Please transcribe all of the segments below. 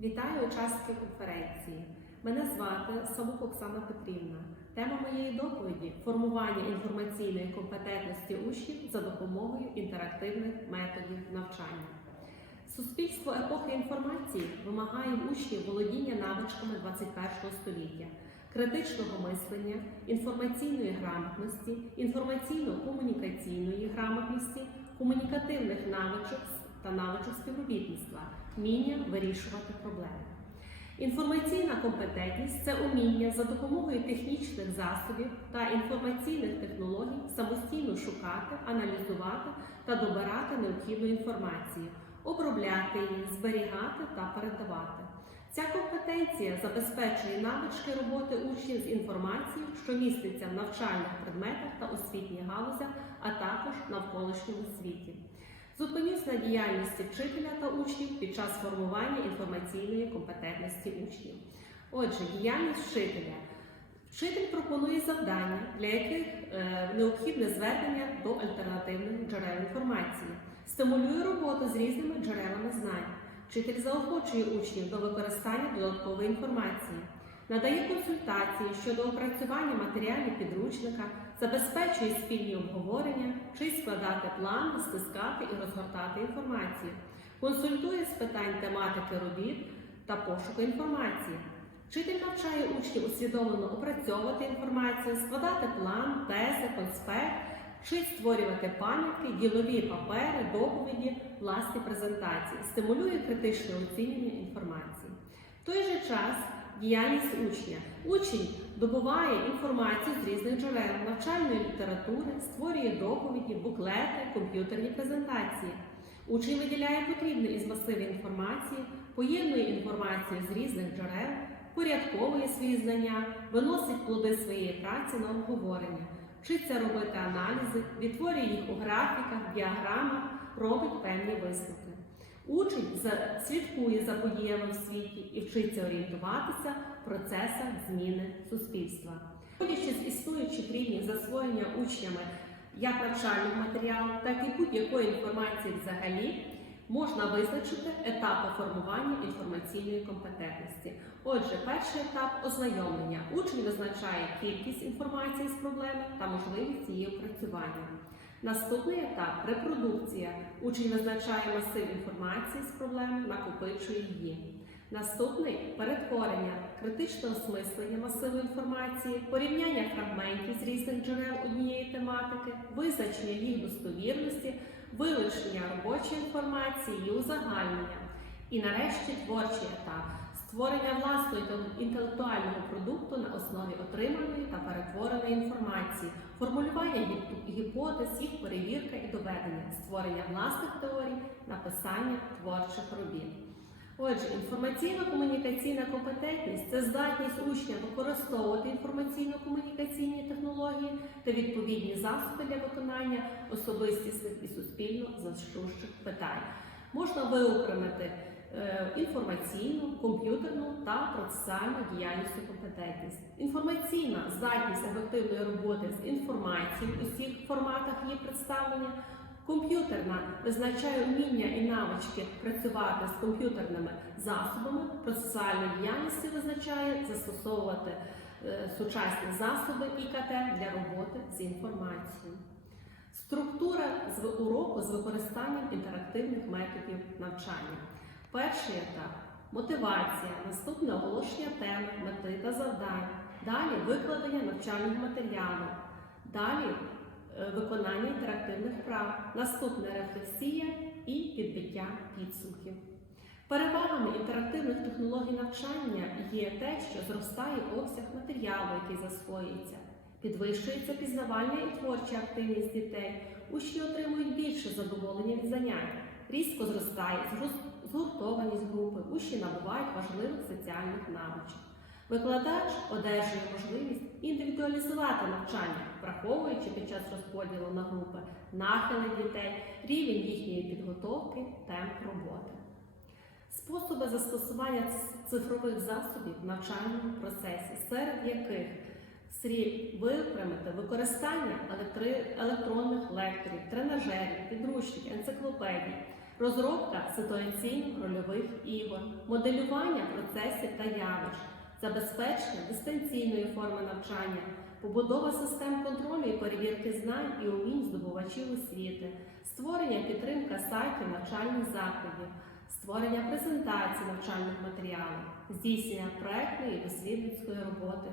Вітаю учасників конференції. Мене звати Самук Оксана Петрівна. Тема моєї доповіді формування інформаційної компетентності учнів за допомогою інтерактивних методів навчання. Суспільство епохи інформації вимагає в учнів володіння навичками 21 століття, критичного мислення, інформаційної грамотності, інформаційно-комунікаційної грамотності, комунікативних навичок та навичок співробітництва, вміння вирішувати проблеми. Інформаційна компетентність це уміння за допомогою технічних засобів та інформаційних технологій самостійно шукати, аналізувати та добирати необхідну інформацію, обробляти її, зберігати та передавати. Ця компетенція забезпечує навички роботи учнів з інформацією, що міститься в навчальних предметах та освітніх галузях, а також навколишньому світі. Зупинюсь на діяльності вчителя та учнів під час формування інформаційної компетентності учнів. Отже, діяльність вчителя. Вчитель пропонує завдання, для яких е, необхідне звернення до альтернативних джерел інформації, стимулює роботу з різними джерелами знань. Вчитель заохочує учнів до використання додаткової інформації, надає консультації щодо опрацювання матеріалів підручника, забезпечує спільні обговорення, вчить складати план, стискати і розгортати інформацію, консультує з питань тематики робіт та пошуку інформації. Вчитель навчає учнів усвідомлено опрацьовувати інформацію, складати план, тези, конспект, вчить створювати пам'ятки, ділові папери, доповіді, власні презентації, стимулює критичне оцінювання інформації. В той же час діяльність учня. Учень добуває інформацію з різних джерел, навчальної літератури, створює доповіді, буклети, комп'ютерні презентації. Учень виділяє потрібне із масивів інформації, поєднує інформацію з різних джерел, порядковує свої знання, виносить плоди своєї праці на обговорення, вчиться робити аналізи, відтворює їх у графіках, діаграмах, робить певні висновки. Учень слідкує за подіями в світі і вчиться орієнтуватися в процесах зміни суспільства. Виходячи з існуючих рівнів засвоєння учнями як навчального матеріалу, так і будь-якої інформації взагалі, можна визначити етапи формування інформаційної компетентності. Отже, перший етап ознайомлення. Учень визначає кількість інформації з проблеми та можливість її опрацювання. Наступний етап репродукція. Учень визначає масив інформації з проблеми, накопичує її. Наступний перетворення, критичне осмислення масиву інформації, порівняння фрагментів з різних джерел однієї тематики, визначення їх достовірності, вилучення робочої інформації, її узагальнення. І нарешті творчий етап створення власного інтелектуального продукту на основі отриманої та перетвореної інформації, формулювання гіпотез, їх перевірка і доведення, створення власних теорій, написання творчих робіт. Отже, інформаційно-комунікаційна компетентність це здатність учня використовувати інформаційно-комунікаційні технології та відповідні засоби для виконання особистісних і суспільно значущих питань. Можна виокремити інформаційну, комп'ютерну та процесуальну діяльність компетентність. Інформаційна здатність ефективної роботи з інформацією у всіх форматах її представлення. Комп'ютерна визначає вміння і навички працювати з комп'ютерними засобами. Процесуальна діяльність визначає застосовувати е, сучасні засоби ІКТ для роботи з інформацією. Структура з уроку з використанням інтерактивних методів навчання. Перший етап мотивація, наступне оголошення теми, мети та завдань. Далі викладення навчального матеріалу. Далі е, виконання інтерактивних вправ, наступне рефлексія і підбиття підсумків. Перевагами інтерактивних технологій навчання є те, що зростає обсяг матеріалу, який засвоюється, підвищується пізнавальна і творча активність дітей, учні отримують більше задоволення від занять, різко зростає згуртованість групи, учні набувають важливих соціальних навичок. Викладач одержує можливість індивідуалізувати навчання, враховуючи під час розподілу на групи нахили дітей, рівень їхньої підготовки, темп роботи. Способи застосування цифрових засобів в навчальному процесі, серед яких слід виокремити використання електронних лекторів, тренажерів, підручників, енциклопедій, розробка ситуаційно-рольових ігор, моделювання процесів та явищ, забезпечення дистанційної форми навчання, побудова систем контролю і перевірки знань і умінь здобувачів освіти, створення підтримка сайтів навчальних закладів, створення презентацій навчальних матеріалів, здійснення проектної і дослідницької роботи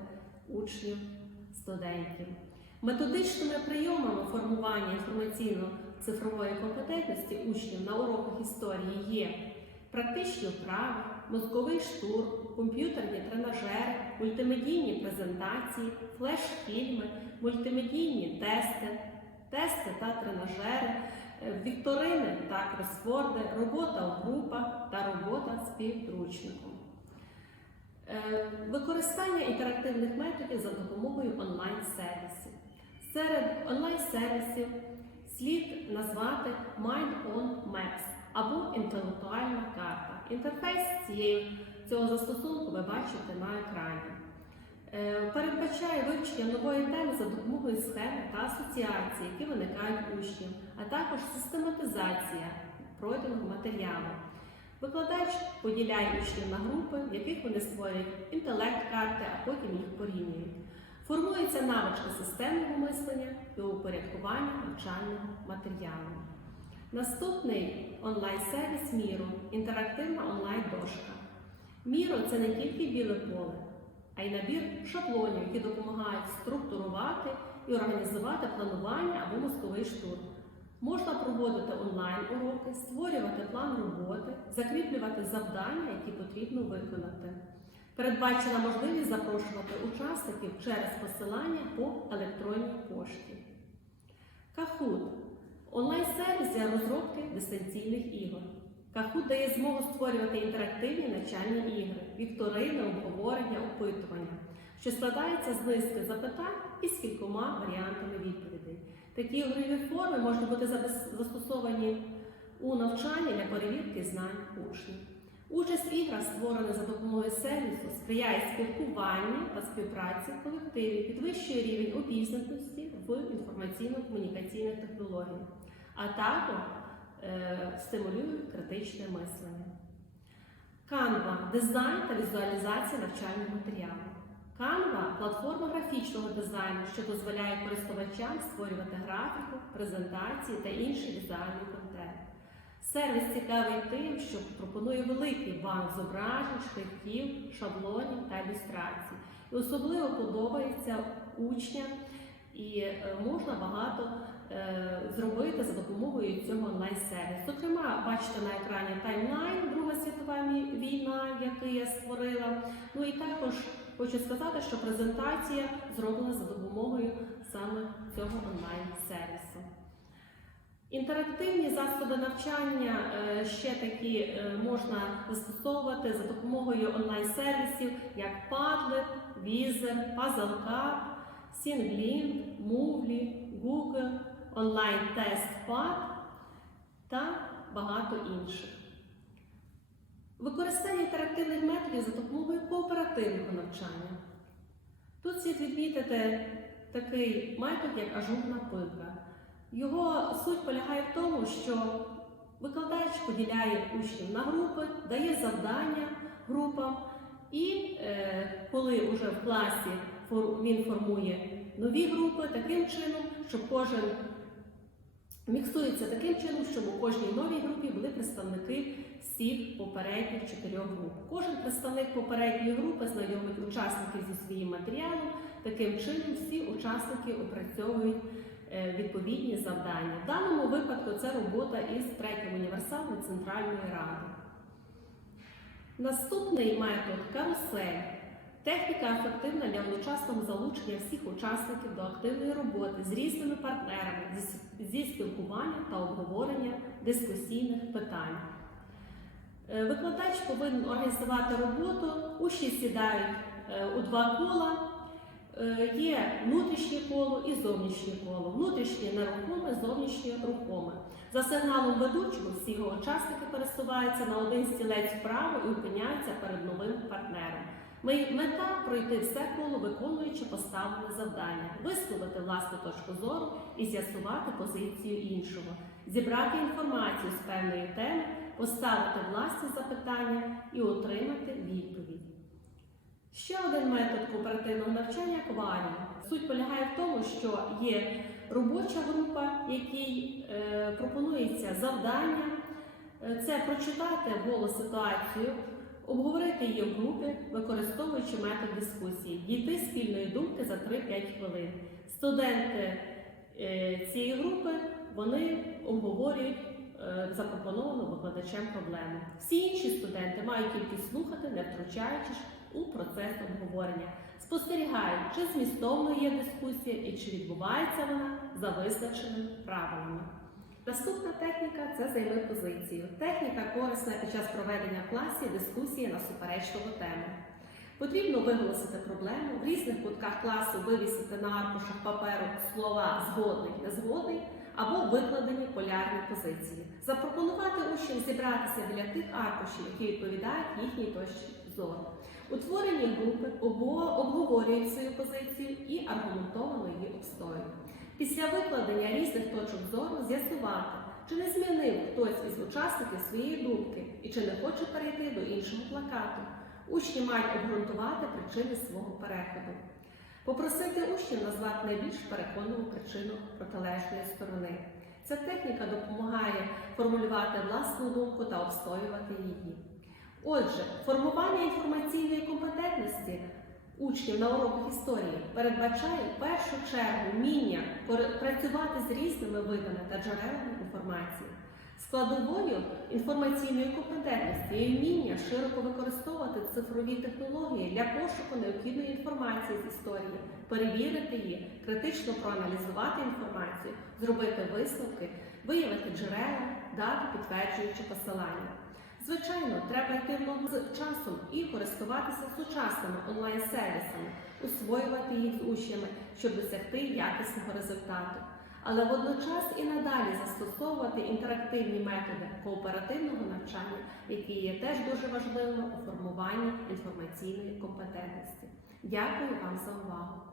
учнів, студентів. Методичними прийомами формування інформаційно-цифрової компетентності учнів на уроках історії є практичні вправи, мозковий штурм, комп'ютерні тренажери, мультимедійні презентації, флеш-фільми, мультимедійні тести, тести та тренажери, е, вікторини та кросворди, робота у групах та робота з підручником. Е, Використання інтерактивних методів за допомогою онлайн-сервісів. Серед онлайн-сервісів слід назвати Mind on Maps або інтелектуальна карта. Інтерфейс цієї, цього застосунку ви бачите на екрані. Е, Передбачає вивчення нової теми за допомогою схем та асоціацій, які виникають у учнів, а також систематизація пройденого матеріалу. Викладач поділяє учнів на групи, в яких вони створюють інтелект-карти, а потім їх порівнюють. Формується навичка системного мислення і упорядкування навчального матеріалу. Наступний онлайн-сервіс Міро інтерактивна онлайн-дошка. Міро це не тільки біле поле, а й набір шаблонів, які допомагають структурувати і організувати планування або мозковий штурм. Можна проводити онлайн-уроки, створювати план роботи, закріплювати завдання, які потрібно виконати. Передбачена можливість запрошувати учасників через посилання по електронній пошті. Kahoot – онлайн-сервіс для розробки дистанційних ігор. Kahoot дає змогу створювати інтерактивні навчальні ігри, вікторини, обговорення, опитування, що складається з низки запитань і з кількома варіантами відповідей. Такі ігрові форми можуть бути застосовані у навчанні для перевірки знань учнів. Участь в іграх, створена за допомогою сервісу, сприяє спілкуванню та співпраці в колективі, підвищує рівень обізнаності в інформаційно-комунікаційних технологіях, а також е, стимулює критичне мислення. Canva – дизайн та візуалізація навчальних матеріалів. Canva – платформа графічного дизайну, що дозволяє користувачам створювати графіку, презентації та інший візуальний контент. Сервіс цікавий тим, що пропонує великий банк зображень, шрифтів, шаблонів та ілюстрацій. І особливо подобається учням і е, можна багато е, зробити за допомогою цього онлайн-сервісу. Зокрема, бачите на екрані таймлайн, Друга світова війна, який я створила. Ну і також хочу сказати, що презентація зроблена за допомогою саме цього онлайн-сервісу. Інтерактивні засоби навчання е, ще такі е, можна застосовувати за допомогою онлайн-сервісів, як Padlet, Vizer, PuzzleCard, Singlin, Moodle, Google, онлайн-тест-пад та багато інших. Використання інтерактивних методів за допомогою кооперативного навчання. Тут слід відмітити такий метод, як ажурна пилка. Його суть полягає в тому, що викладач поділяє учнів на групи, дає завдання групам, і е, коли вже в класі він формує нові групи таким чином, щоб кожен міксується таким чином, щоб у кожній новій групі були представники всіх попередніх чотирьох груп. Кожен представник попередньої групи знайомить учасників зі своїм матеріалом. Таким чином всі учасники опрацьовують відповідні завдання. В даному випадку це робота із третім універсалом Центральної Ради. Наступний метод карусель. Техніка ефективна для одночасного залучення всіх учасників до активної роботи з різними партнерами зі- зі спілкування та обговорення дискусійних питань. Е, Викладач повинен організувати роботу, учні сідають е, у два кола. Е, Є внутрішнє коло і зовнішнє коло. Внутрішнє нерухоме, зовнішнє рухоме. За сигналом ведучого всі його учасники пересуваються на один стілець вправо і опиняються перед новим партнером. Мета пройти все коло, виконуючи поставлене завдання, висловити власну точку зору і з'ясувати позицію іншого. зібрати інформацію з певної теми, поставити власні запитання і отримати відповідь. Ще один метод кооперативного навчання акваріум. Суть полягає в тому, що є робоча група, якій е, пропонується завдання. Е, Це прочитати вголос ситуацію, обговорити її в групі, використовуючи метод дискусії, дійти спільної думки за 3-5 хвилин. Студенти е, цієї групи вони обговорюють е, запропоновану викладачем проблему. Всі інші студенти мають тільки слухати, не втручаючись у процес обговорення, спостерігають, чи змістовною є дискусія і чи відбувається вона за визначеними правилами. Наступна техніка це займи позицію. Техніка корисна під час проведення в класі дискусії на суперечливу тему. Потрібно виголосити проблему, в різних кутках класу вивісити на аркушах паперу слова згодний, незгодний або викладені полярні позиції. Запропонувати учням зібратися біля тих аркушів, які відповідають їхній точці зору. Утворені групи обговорюють свою позицію і аргументовано її обстоюють. Після викладення різних точок зору з'ясувати, чи не змінив хтось із учасників своєї думки і чи не хоче перейти до іншого плакату. Учні мають обґрунтувати причини свого переходу. Попросити учнів назвати найбільш переконливу причину протилежної сторони. Ця техніка допомагає формулювати власну думку та обстоювати її. Отже, формування інформаційної компетентності учнів на уроках історії передбачає в першу чергу вміння працювати з різними видами та джерелами інформації. Складовою інформаційної компетентності є вміння широко використовувати цифрові технології для пошуку необхідної інформації з історії, перевірити її, критично проаналізувати інформацію, зробити висновки, виявити джерела, дати підтверджуючи посилання. Звичайно, треба йти в ногу з часом і користуватися сучасними онлайн-сервісами, освоювати їх учнями, щоб досягти якісного результату. Але водночас і надалі застосовувати інтерактивні методи кооперативного навчання, які є теж дуже важливими у формуванні інформаційної компетентності. Дякую вам за увагу!